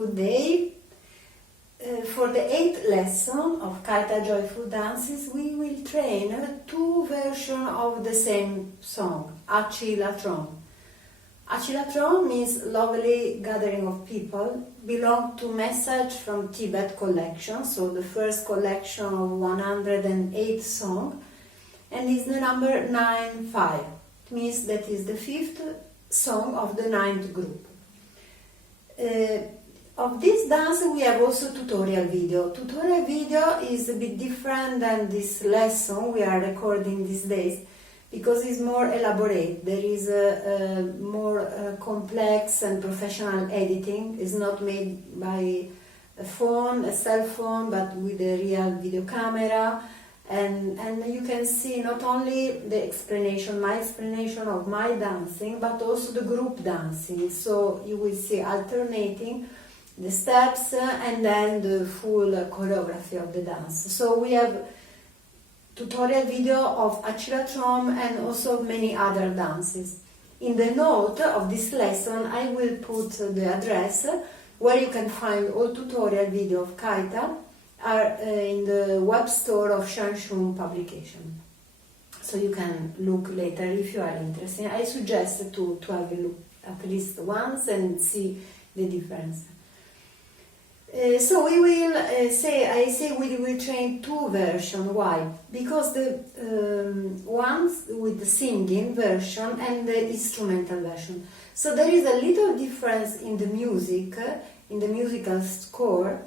Good day. For the 8th lesson of Khaita Joyful Dances, we will train two versions of the same song, Trom. Trom means lovely gathering of people, belong to Message from Tibet collection, so the first collection of 108 songs, and is the number 9-5. It means that is the 5th song of the 9th group. Of this dance we have also tutorial video. Tutorial video is a bit different than this lesson we are recording these days because it's more elaborate. There is a more complex and professional editing. It's not made by a phone, a cell phone, but with a real video camera. And you can see not only the explanation, my explanation of my dancing, but also the group dancing. So you will see alternating the steps and then the full choreography of the dance. So we have tutorial video of Trom and also many other dances. In the note of this lesson I will put the address where you can find all tutorial video of Khaita are in the web store of Shanshun publication. So you can look later if you are interested. I suggest to have a look at least once and see the difference. So we will we will train two versions. Why? Because the ones with the singing version and the instrumental version. So there is a little difference in the music, in the musical score,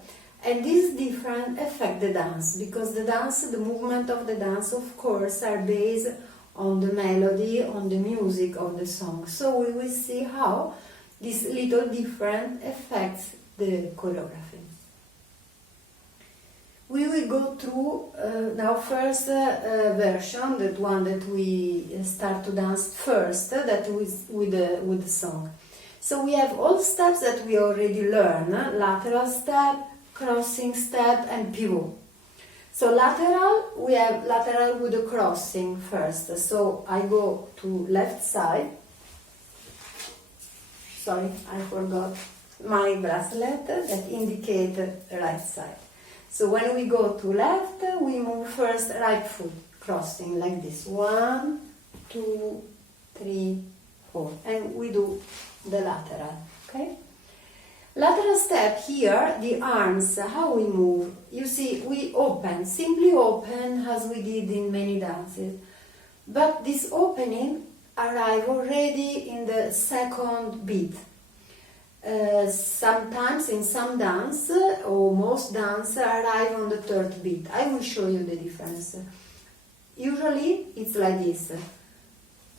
and this difference affect the dance because the movement of the dance, of course, are based on the melody, on the music of the song. So we will see how this little difference affects the choreography. We will go through now first version, that one that we start to dance first, that with the song. So we have all steps that we already learned: lateral step, crossing step, and pivot. So lateral, we have lateral with the crossing first. So I go to left side. Sorry, I forgot my bracelet that indicates right side. So when we go to left, we move first right foot, crossing like this. 1, 2, 3, 4. And we do the lateral, okay? Lateral step here, the arms, how we move. You see, we open, simply open as we did in many dances. But this opening arrive already in the second beat. Sometimes in some dance, or most dance, arrive on the third beat. I will show you the difference. Usually it's like this.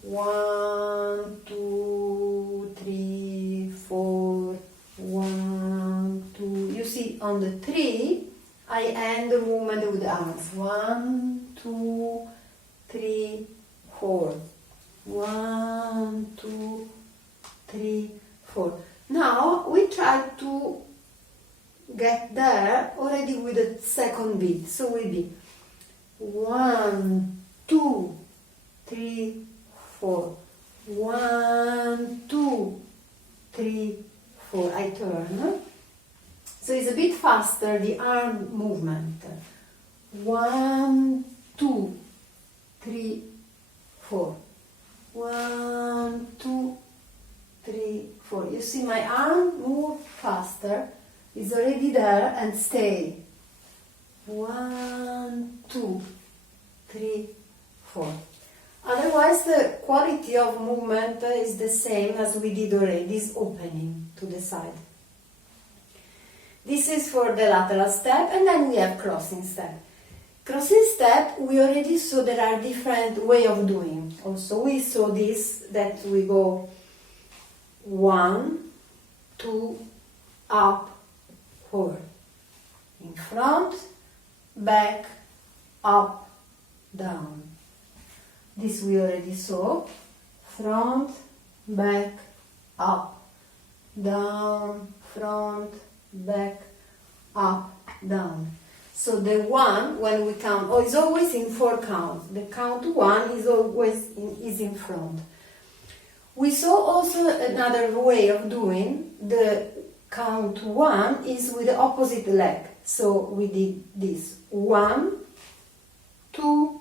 1, 2, 3, 4, 1, 2. You see, on the 3, I end the movement with the arms. 1, 2, 3, 4. 1, 2, 3, 4. Now we try to get there already with the second beat. So we'll be 1, 2, 3, 4. 1, 2, 3, 4. I turn. So it's a bit faster, the arm movement. 1, 2, 3, 4. 1, 2, 3, 4. You see my arm move faster, is already there and stay. 1, 2, 3, 4. Otherwise the quality of movement is the same as we did already, this opening to the side. This is for the lateral step, and then we have crossing step. Crossing step, we already saw there are different way of doing. Also we saw this, that we go 1, 2, up, forward. In front, back, up, down. This we already saw. Front, back, up, down, front, back, up, down. So the 1, when we count, is always in 4 counts. The count 1 is always in front. We saw also another way of doing the count 1 is with the opposite leg. So we did this. 1, 2,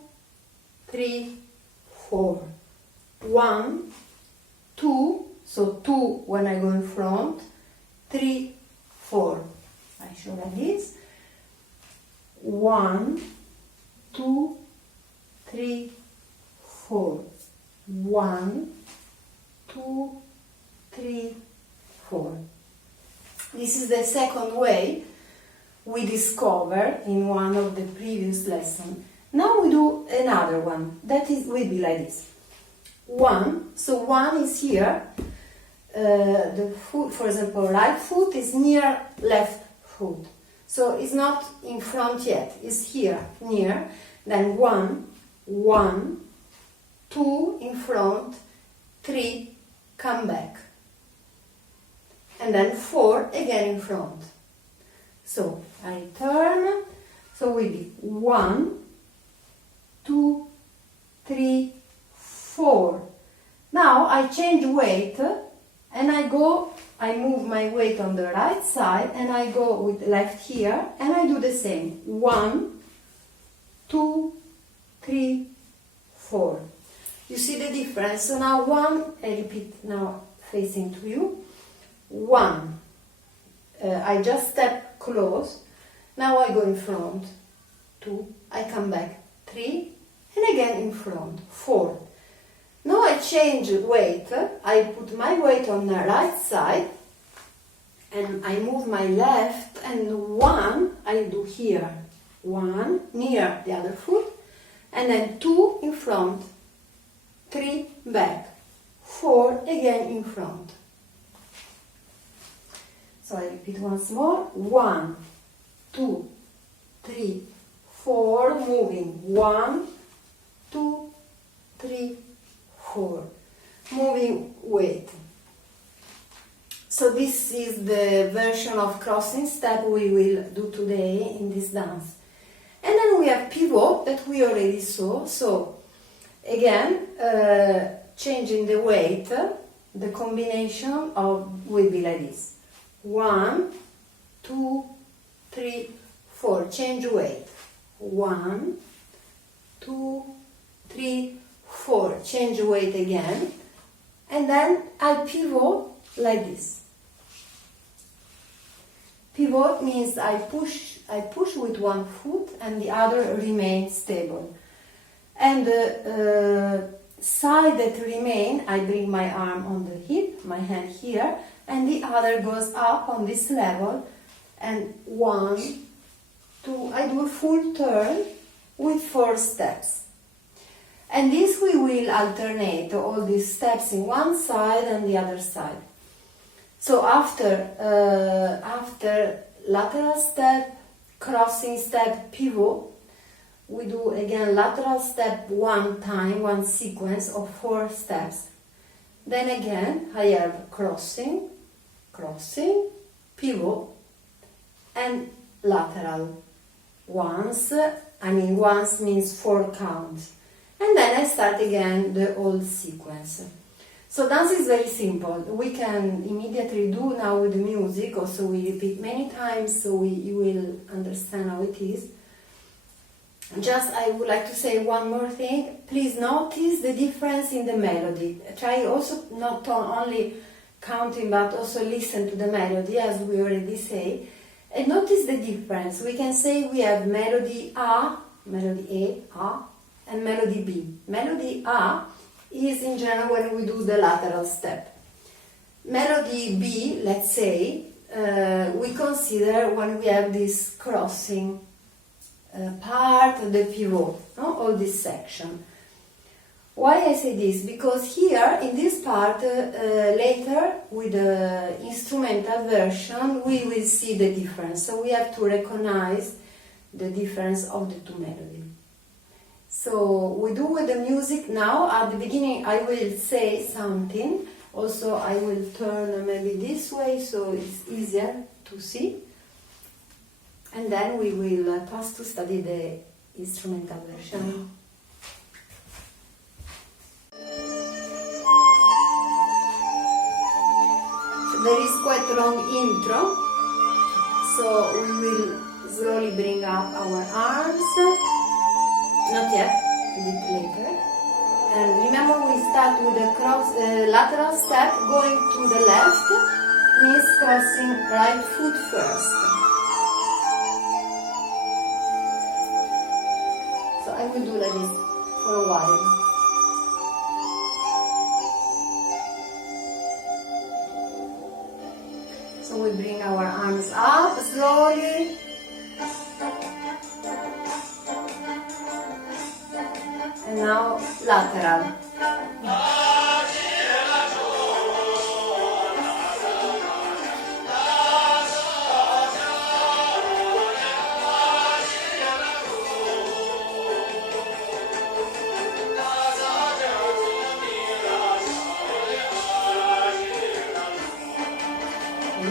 3, 4. 1, 2, so 2 when I go in front, 3, 4. I show like this. 1, 2, 3, 4. 1, 2, 3, 4. This is the second way we discovered in one of the previous lessons. Now we do another one that will be like this. 1, so 1 is here. The foot, for example, right foot is near left foot. So it's not in front yet, it's here, near. Then 1, 1, 2 in front, 3, come back. And then 4 again in front. So I turn, so will be 1, 2, 3, 4. Now I change weight and I move my weight on the right side and I go with left here and I do the same. 1, 2, 3, 4. You see the difference? So now 1, I repeat now facing to you. 1, I just step close. Now I go in front. 2, I come back. 3, and again in front. 4. Now I change weight. I put my weight on the right side and I move my left, and 1 I do here. 1 near the other foot, and then 2 in front, 3 back, 4 again in front. So I repeat once more. 1, 2, 3, 4, moving. 1, 2, 3, 4. Moving weight. So this is the version of crossing step we will do today in this dance. And then we have pivot that we already saw. So again, changing the weight, the combination will be like this. 1, 2, 3, 4. Change weight. 1, 2, 3, 4. Change weight again. And then I pivot like this. Pivot means I push with one foot and the other remains stable. And the side that remain, I bring my arm on the hip, my hand here, and the other goes up on this level. And 1, 2, I do a full turn with 4 steps. And this we will alternate all these steps in one side and the other side. So after lateral step, crossing step, pivot, we do again lateral step one time, one sequence of 4 steps. Then again I have crossing, crossing, pivot, and lateral. Once means 4 counts. And then I start again the whole sequence. So dance is very simple. We can immediately do now with the music. Also we repeat many times so you will understand how it is. Just I would like to say one more thing. Please notice the difference in the melody. Try also not only counting but also listen to the melody as we already say. And notice the difference. We can say we have melody A, melody A, and melody B. Melody A is in general when we do the lateral step. Melody B, let's say, we consider when we have this crossing part of the pivot, no? All this section. Why I say this? Because here in this part, later with the instrumental version, we will see the difference. So we have to recognize the difference of the two melodies. So we do with the music now. At the beginning I will say something. Also I will turn maybe this way so it's easier to see. And then we will pass to study the instrumental version. So There is quite a long intro, so we will slowly bring up our arms. Not yet, a bit later. And remember, we start with a lateral step, going to the left means crossing right foot first. So I will do like this for a while. So we bring our arms up slowly. And now lateral.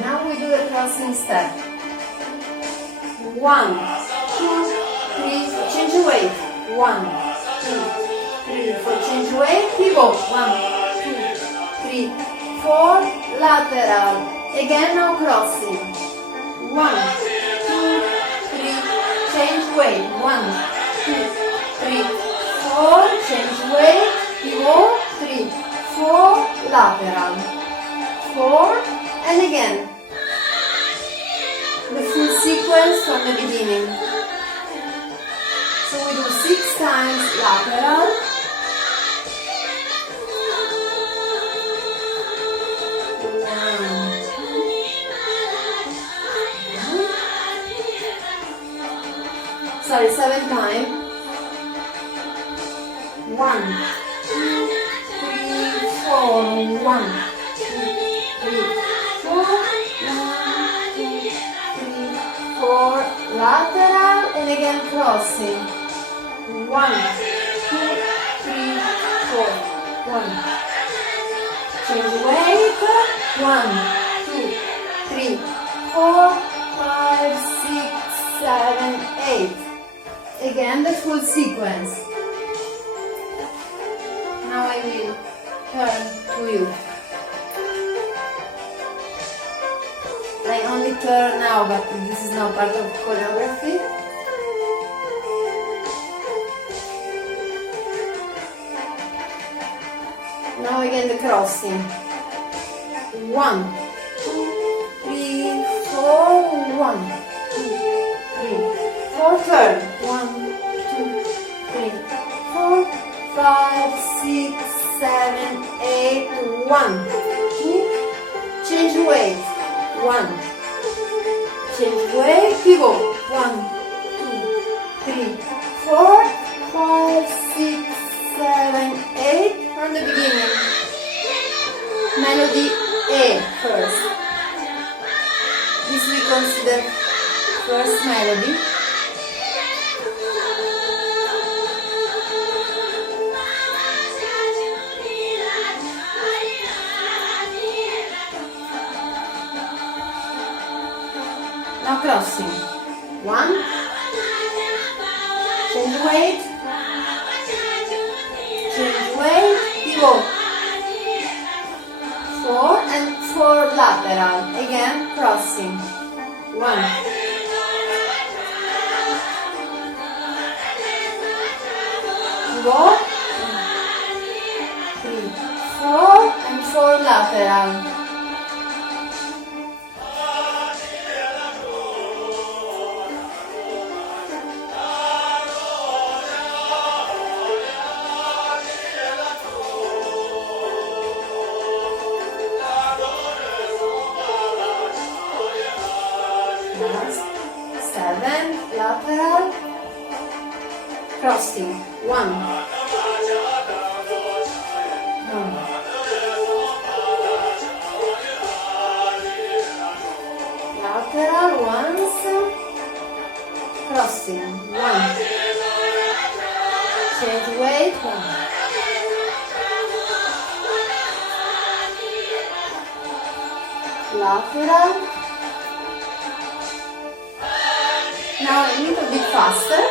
Now we do the crossing step. 1, 2, 3, change the weight. 1, 2, 3, for change weight, pivot. 1, 2, 3, 4, lateral. Again, now crossing. 1, 2, 3, change weight. 1, 2, 3, 4, change weight, pivot. 3, 4, lateral. 4, and again. The full sequence from the beginning. So we do 6 times lateral. Sorry, 7 times. 1, 2, 3, 4. 1, 2, 3, 4. 4, lateral, and again crossing. 1, 2, 3, 4. 1. Change weight. 1, 2, 3, 4, 5, 6, 7, 8. Again the full sequence. Now I will turn to you. I only turn now, but this is not part of choreography. Now again the crossing. 1, 2, 3, 4. 1, 2, 3, 4. Turn. 1, 2, 3, 4, 5, 6, 7, 8. 1, 2. Change weight. 1. Change weight, pivot. 1, 2, 3, 4, 5, 6, 7, 8. From the beginning. Melody A first. This we consider first melody. Now crossing. 1. Change weight. Change weight. Pivot. 4 and 4 lateral. Again crossing. 1. Pivot. 3, 4 and 4 lateral. Last 7 lateral. Crossing. 1. Lateral once. Crossing. 1. Change weight. 1. Lateral. Now a little bit faster.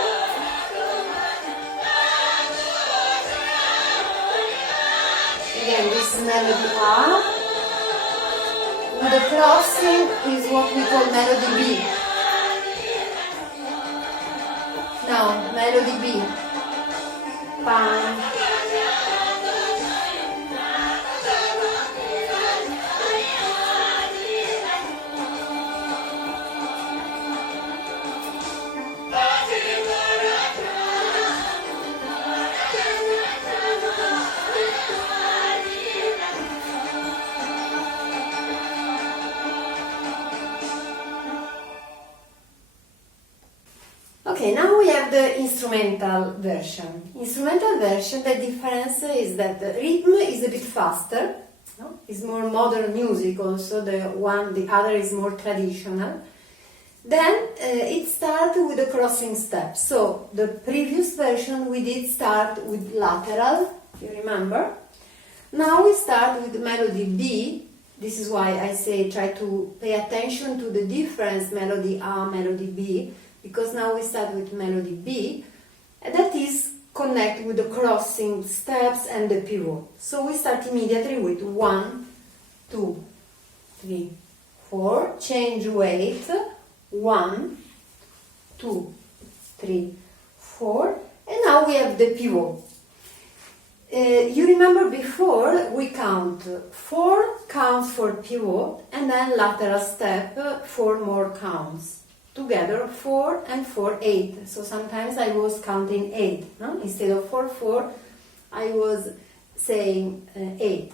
Again, this is melody up. with the crossing is what we call melody B. Now, melody B. Bang. Okay, now we have the instrumental version. Instrumental version, the difference is that the rhythm is a bit faster, no? It's more modern music also, the other is more traditional. Then it starts with the crossing step. So the previous version we did start with lateral, you remember? Now we start with melody B. This is why I say try to pay attention to the difference melody A, melody B, because now we start with melody B, and that is connect with the crossing steps and the pivot. So we start immediately with 1, 2, 3, 4, change weight, 1, 2, 3, 4, and now we have the pivot. You remember before we count 4 counts for pivot and then lateral step, 4 more counts. Together 4 and 4, 8. So sometimes I was counting 8. No? Instead of 4, 4, I was saying 8.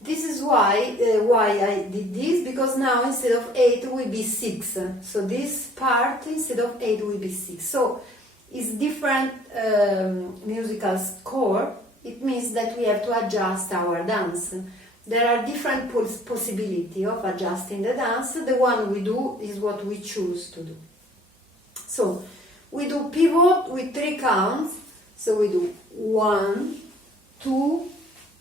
This is why I did this, because now instead of 8 will be 6. So this part instead of 8 will be 6. So it's different musical score. It means that we have to adjust our dance. There are different possibilities of adjusting the dance. The one we do is what we choose to do. So we do pivot with 3 counts. So we do 1, 2,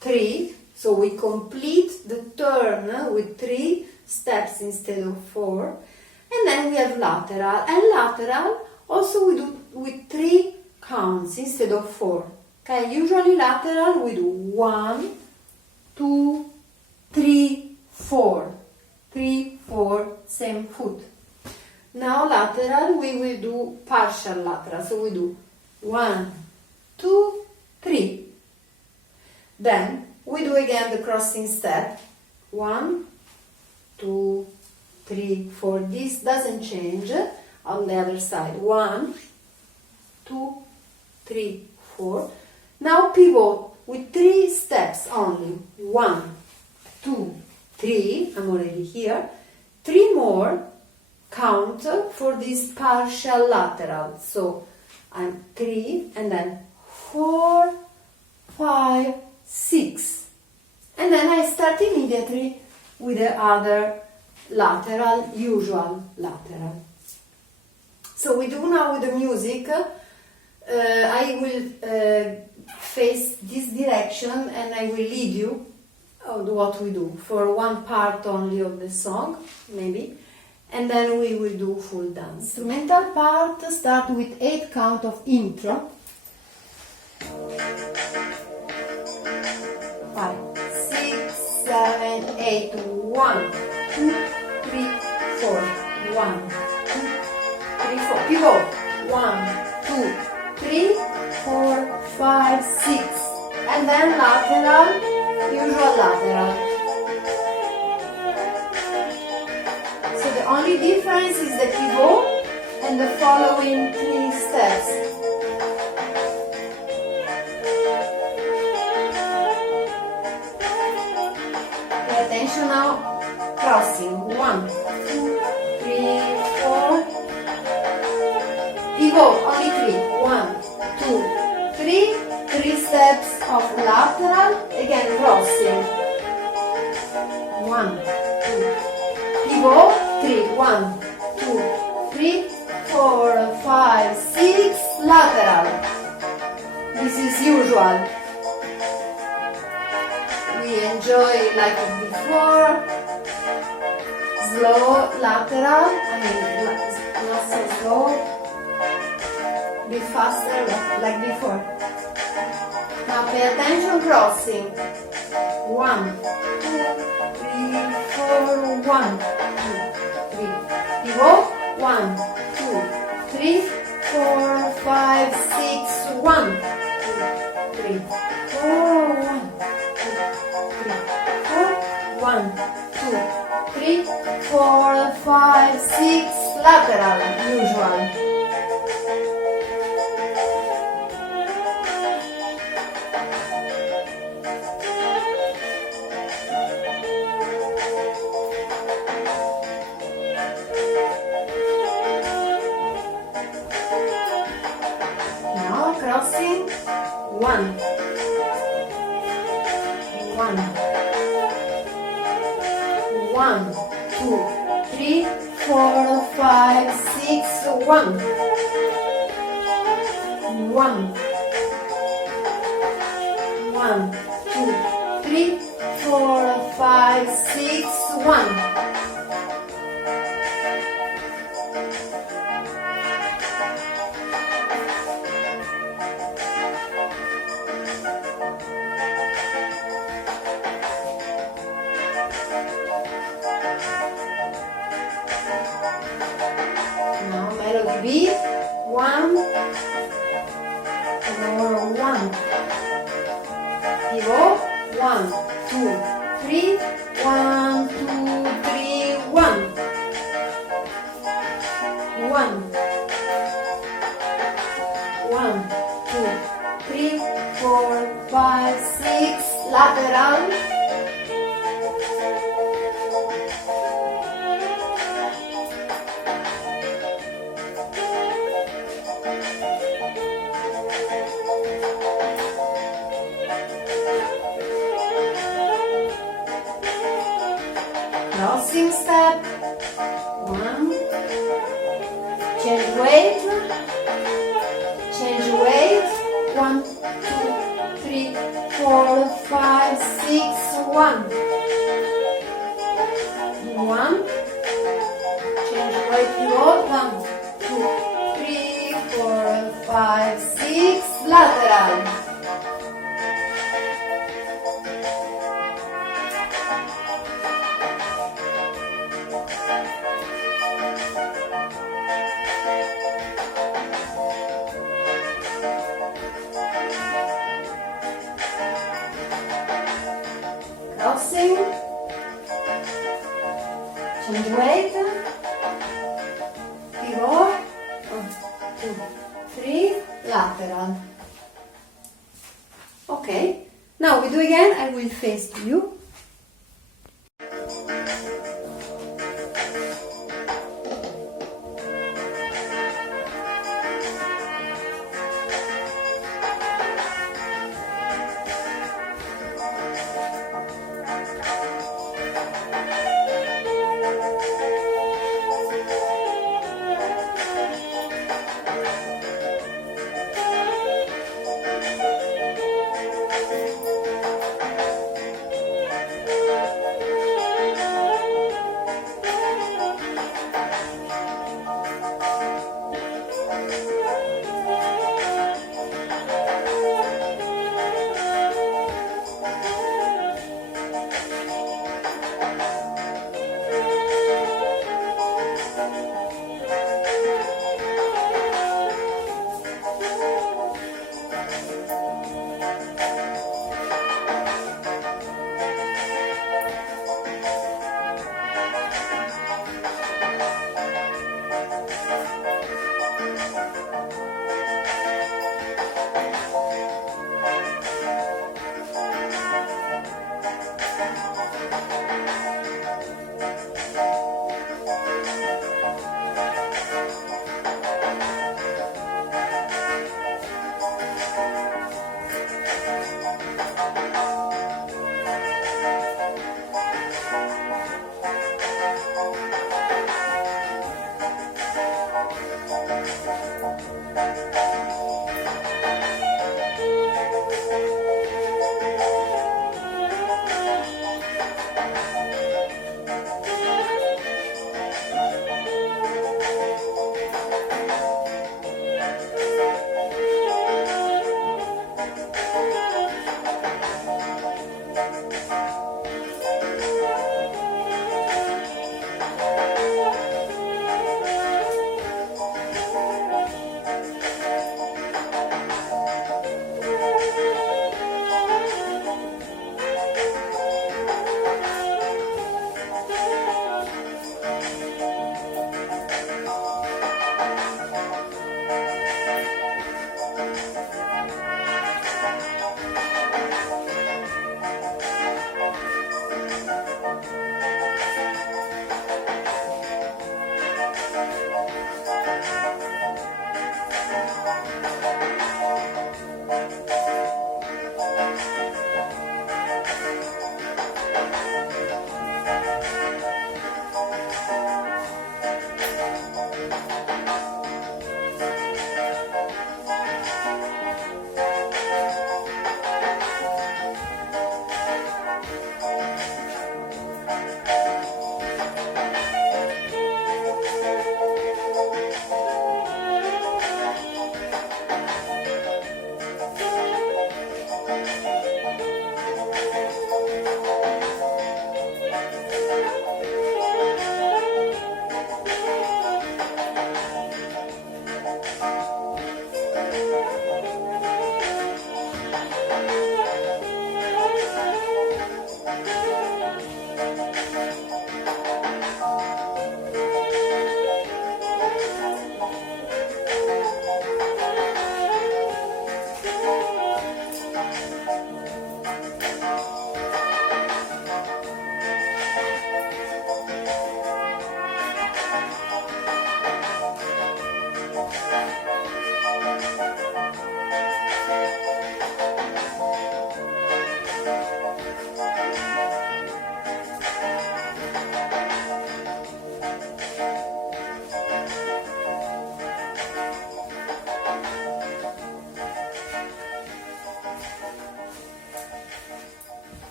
3. So we complete the turn with 3 steps instead of 4. And then we have lateral. And lateral also we do with 3 counts instead of 4. Okay, usually lateral we do 1, 2, 3, 4. 3, 4, same foot. Now lateral we will do partial lateral. So we do 1, 2, 3. Then we do again the crossing step. 1, 2, 3, 4. This doesn't change on the other side. 1, 2, 3, 4. Now pivot with 3 steps only. 1, 2, 3. I'm already here. 3 more count for this partial lateral. So I'm 3 and then 4, 5, 6. And then I start immediately with the other lateral, usual lateral. So we do now with the music. I will face this direction and I will lead you on what we do for one part only of the song, maybe, and then we will do full dance. Instrumental part start with 8 count of intro. 5, 6, 7, 8. 1, 2, 3, 4. 1, 2, 3, 4. Pivot. 1, 2, 3, 4, 5, 6. And then lateral, usual lateral. So the only difference is the pivot and the following 3 steps. Pay attention now. Crossing. 1, 2, 3, 4. Pivot, only 3. 1, 2, 3. 3 steps of lateral, again crossing. 1, 2. Pivot, 3. 1, 2, 3, 4, 5, 6. Lateral. This is usual. We enjoy like before. Slow lateral. Not so slow. Bit faster like before. Now pay attention, crossing. 1, 2, 3, 4, 1, 2, 3. Pivot, 1, 2, 3, 4, 5, 6, 1, 2, 3, 4, 1, 2, 3, 4, 1, 2, 3, 4, 5, 6, lateral, usual. Now crossing, 1, 1, 1, 2, 3, 4, 5, 6, 1, 1, 1, 2, 3, 4, 5, 6, 1. Now melody beat, 1, more 1. Pivot, 1, 2, 3, 1, 2, 3, 1. 1, 1, 2, 3, 4, 5, 6, lateral. Crossing step, 1, change weight, 1, 2, 3, 4, 5, 6, 1, 1, change weight, pivot, 1, 2, 3, 4, 5, 6, lateral. Crossing, change weight, pivot, 1, 2, 3, lateral. Okay, now we do again. I will face to you.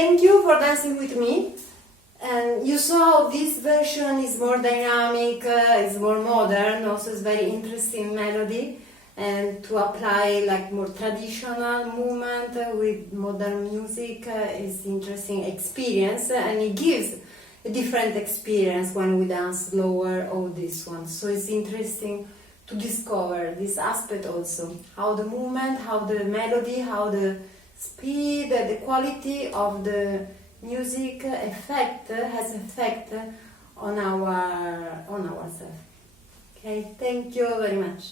thank you for dancing with me. And you saw this version is more dynamic, it's more modern, also it's very interesting melody, and to apply like more traditional movement with modern music is interesting experience, and it gives a different experience when we dance slower or this one. So it's interesting to discover this aspect also, how the movement, how the melody, how the speed, the quality of the music has effect on ourselves. Okay, thank you very much.